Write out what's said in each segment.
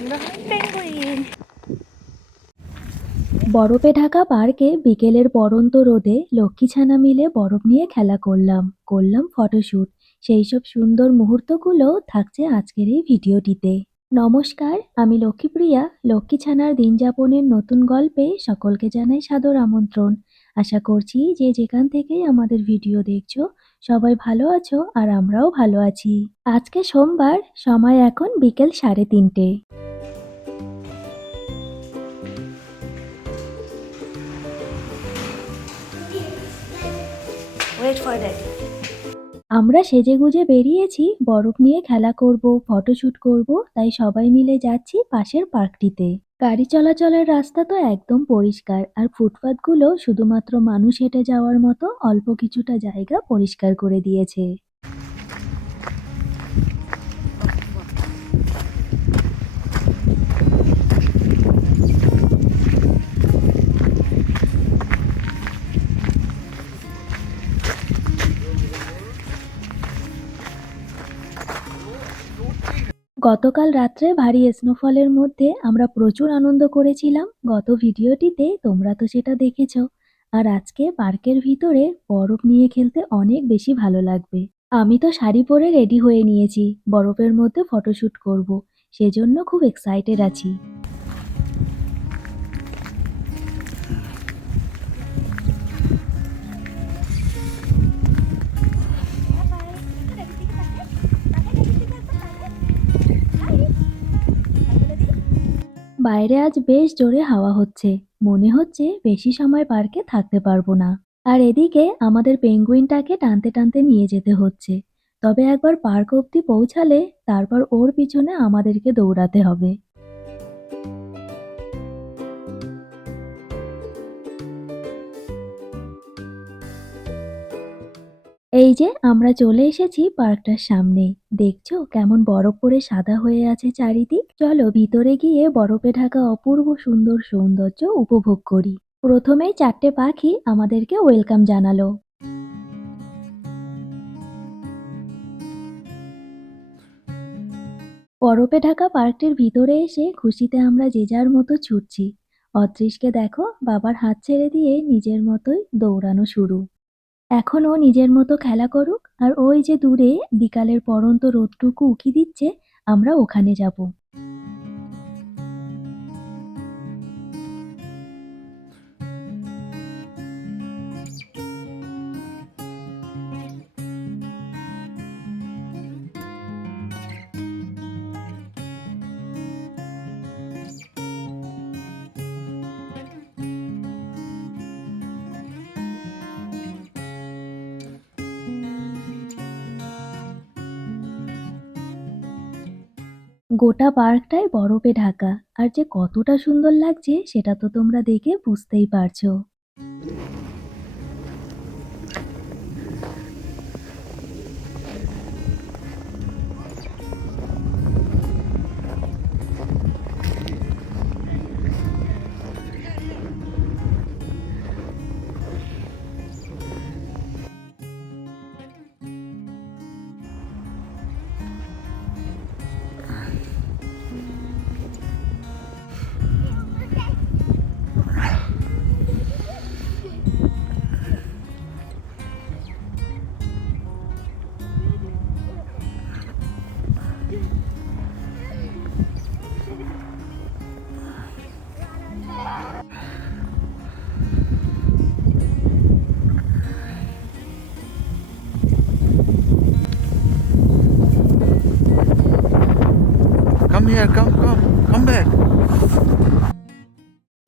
আমরা হই পেঙ্গুইন। বরফে ঢাকা পার্কে বিকেলের পড়ন্ত রোদে লক্ষ্মীছানা মিলে বরফ নিয়ে খেলা করলাম ফটোশ্যুট। সেই সব সুন্দর মুহূর্তগুলো থাকছে আজকের এই ভিডিওটিতে। নমস্কার, আমি লক্ষ্মীপ্রিয়া। লক্ষ্মীছানার দিন যাপনের নতুন গল্পে সকলকে জানাই সাদর আমন্ত্রণ। আশা করছি যে যেখান থেকেই আমাদের ভিডিও দেখছো সবাই ভালো আছো, আর আমরাও ভালো আছি। আজকে সোমবার, সময় এখন বিকেল 3:30। Wait for daddy. আমরা সেজেগুজে বেরিয়েছি বরফ নিয়ে খেলা করব, ফটোশ্যুট করব, তাই সবাই মিলে যাচ্ছি পাশের পার্কটিতে। গাড়ি চলাচলের রাস্তা তো একদম পরিষ্কার, আর ফুটপাতগুলো শুধুমাত্র মানুষ হেঁটে যাওয়ার মতো অল্প কিছুটা জায়গা পরিষ্কার করে দিয়েছে। গতকাল রাত্রে ভারী স্নোফলের মধ্যে আমরা প্রচুর আনন্দ করেছিলাম। গত ভিডিওটিতে তোমরা তো সেটা দেখেছো। আর আজকে পার্কের ভিতরে বরফ নিয়ে খেলতে অনেক বেশি ভালো লাগবে। আমি তো শাড়ি পরে রেডি হয়ে নিয়েছি, বরফের মধ্যে ফটোশ্যুট করব। সেজন্য খুব এক্সাইটেড আছি। বাইরে আজ বেশ জোরে হাওয়া হচ্ছে, মনে হচ্ছে বেশি সময় পার্কে থাকতে পারবো না। আর এদিকে আমাদের পেঙ্গুইনটাকে টানতে টানতে নিয়ে যেতে হচ্ছে। তবে একবার পার্ক অবধি পৌঁছালে তারপর ওর পিছনে আমাদেরকে দৌড়াতে হবে। এই যে আমরা চলে এসেছি পার্কটার সামনে। দেখছো কেমন বরফ পরে সাদা হয়ে আছে চারিদিক। চলো ভিতরে গিয়ে বরফে ঢাকা অপূর্ব সুন্দর সৌন্দর্য উপভোগ করি। প্রথমেই 4টে পাখি আমাদেরকে ওয়েলকাম জানালো। বরফে ঢাকা পার্কটির ভিতরে এসে খুশিতে আমরা যে যার মতো ছুটছি। অদৃশকে দেখো বাবার হাত ছেড়ে দিয়ে নিজের মতোই দৌড়ানো শুরু। এখন ও নিজের মতো খেলা করুক, আর ওই যে দূরে বিকালের পড়ন্ত রোদটুকু উকি দিচ্ছে, আমরা ওখানে যাব। গোটা পার্কটাই বরফে ঢাকা, আর যে কতটা সুন্দর লাগছে সেটা তো তোমরা দেখে বুঝতেই পারছো। Come here, come back.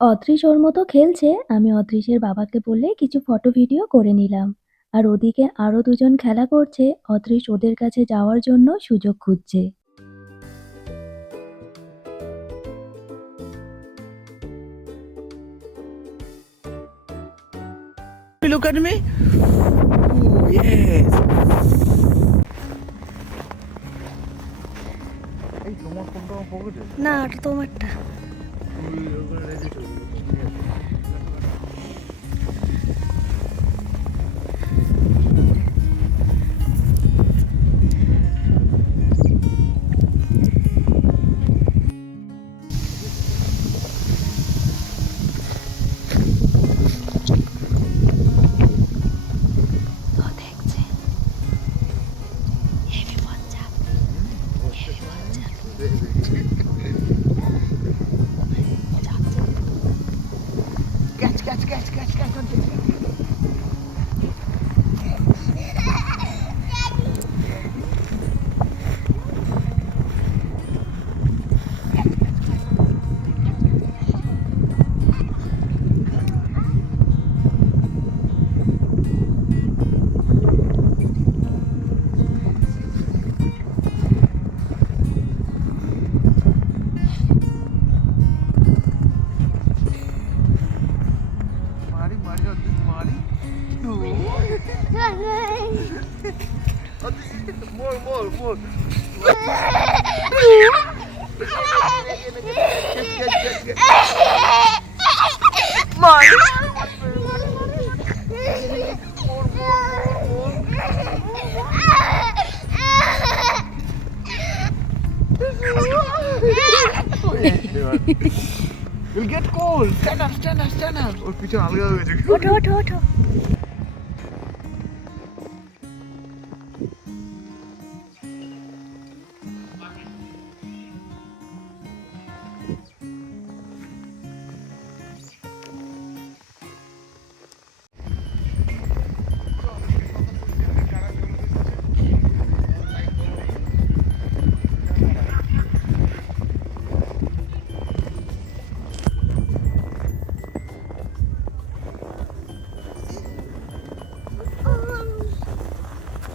অদৃশ ওর মতো খেলছে, আমি অদৃশের বাবাকে বলে কিছু ফটো ভিডিও করে নিলাম। আর ওদিকে আরো দুজন খেলা করছে, অদৃশ ওদের কাছে যাওয়ার জন্য সুযোগ খুঁজছে। Look at me. Ooh, yes. এই তোমার ফোনটা আমার পকেটে? না, ওটা তোমারটা। তুই ওখানে রেখে চলে Mari, Mari, Mari. More. You'll get cold. Stand up. ওর পিছনে আলগা হয়ে গেছে। ওঠো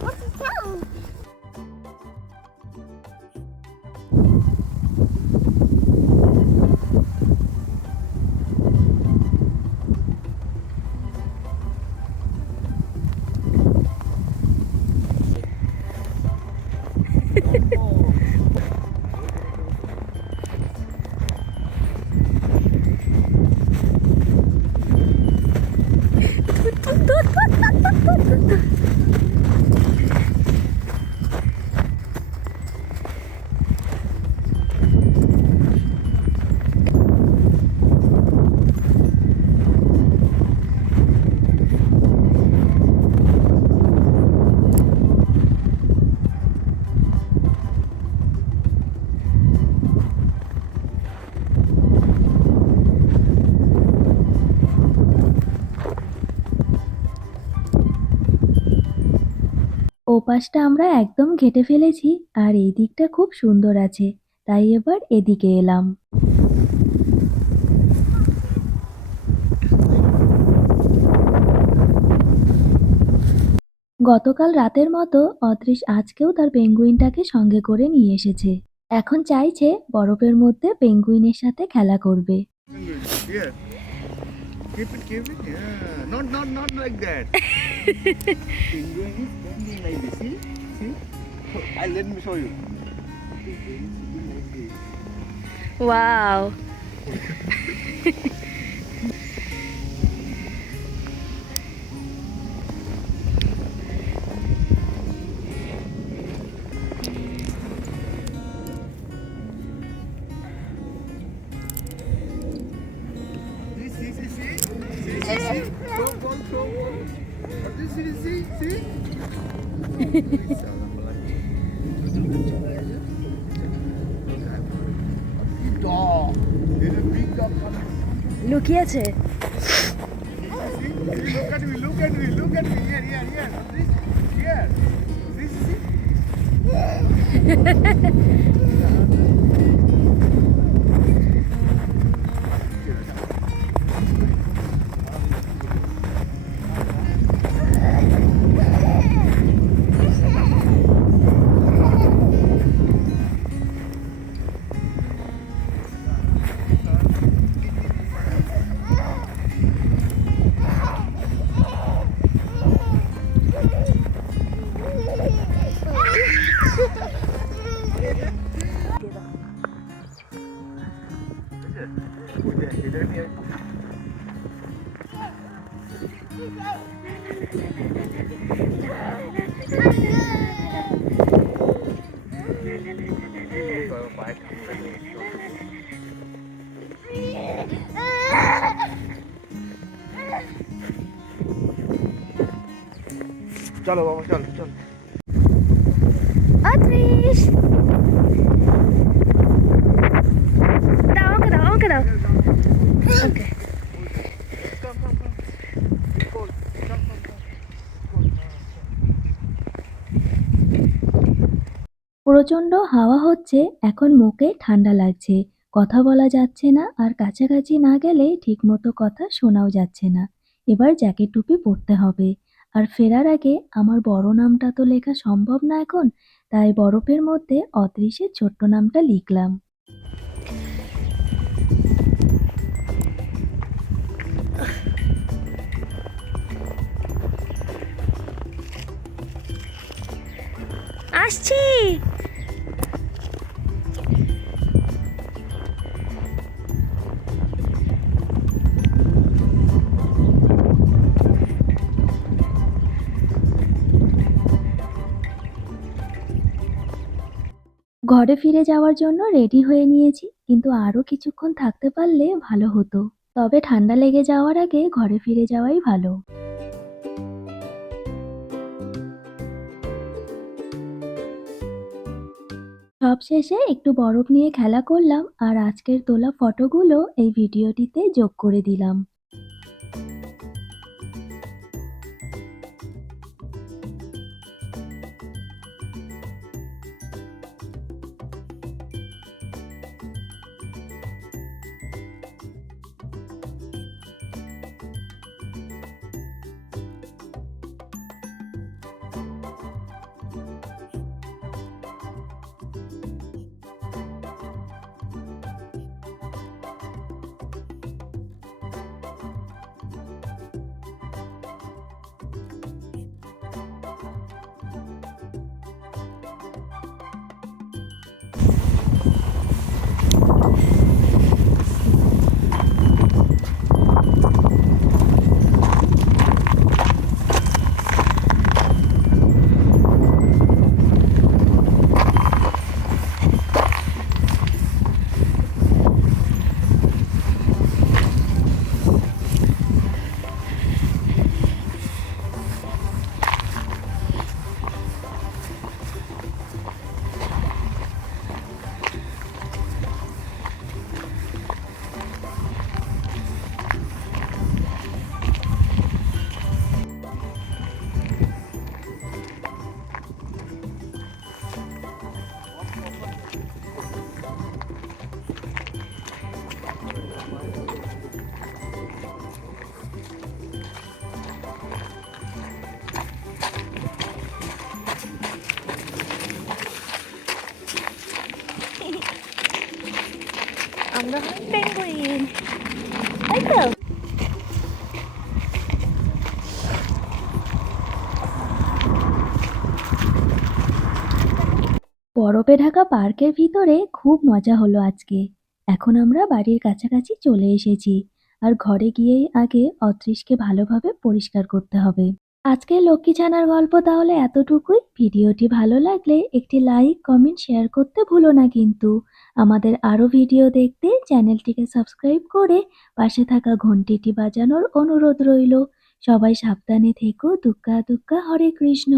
What's the sound? ওপাশটা আমরা একদম ঘেঁটে ফেলেছি আর এই দিকটা খুব সুন্দর আছে, তাই এবার এদিকে এলাম। গতকাল রাতের মতো অদৃশ আজকেও তার পেঙ্গুইনটাকে সঙ্গে করে নিয়ে এসেছে। এখন চাইছে বরফের মধ্যে পেঙ্গুইনের সাথে খেলা করবে। Yeah. Keep it. Yeah. Not like that. Penguin is standing like this. See? Let me show you. Penguin is sitting like this. Wow See. Go. See. Dog. There's a big dog coming. লুকিয়েছে Look at me. Here. Here. See. চলো বাবা চল অদৃশ দাও আমাকে প্রচণ্ড হাওয়া হচ্ছে, এখন মুখে ঠান্ডা লাগছে, কথা বলা যাচ্ছে না, আর কাছাকাছি না গেলে ঠিকমতো কথা শোনাও যাচ্ছে না। এবার জ্যাকেট টুপি পরতে হবে। আর ফেরার আগে আমার বড় নামটা তো লেখা সম্ভব না এখন, তাই বরফের মধ্যে অদৃশ্যের ছোট্ট নামটা লিখলাম। আসছি। ঘরে ফিরে যাওয়ার জন্য রেডি হয়ে নিয়েছি, কিন্তু আরো কিছুক্ষণ থাকতে পারলে ভালো হতো। তবে ঠান্ডা লেগে যাওয়ার আগে ঘরে ফিরে যাওয়াই ভালো। সবশেষে একটু বরফ নিয়ে খেলা করলাম, আর আজকের তোলা ফটোগুলো এই ভিডিওটিতে যোগ করে দিলাম। আমরা হলাম পেঙ্গুইন, তাই তো? বরফে ঢাকা পার্কের ভিতরে খুব মজা হলো আজকে। এখন আমরা বাড়ির কাছাকাছি চলে এসেছি, আর ঘরে গিয়েই আগে অদৃশকে ভালোভাবে পরিষ্কার করতে হবে। আজকের লক্ষ্মী ছানার গল্প তাহলে এতটুকুই। ভিডিওটি ভালো লাগলে একটি লাইক, কমেন্ট, শেয়ার করতে ভুলো না কিন্তু। আমাদের আরও ভিডিও দেখতে চ্যানেলটিকে সাবস্ক্রাইব করে পাশে থাকা ঘন্টিটি বাজানোর অনুরোধ রইল। সবাই সাবধানে থেকো। দুগ্গা দুগ্গা হরে কৃষ্ণ।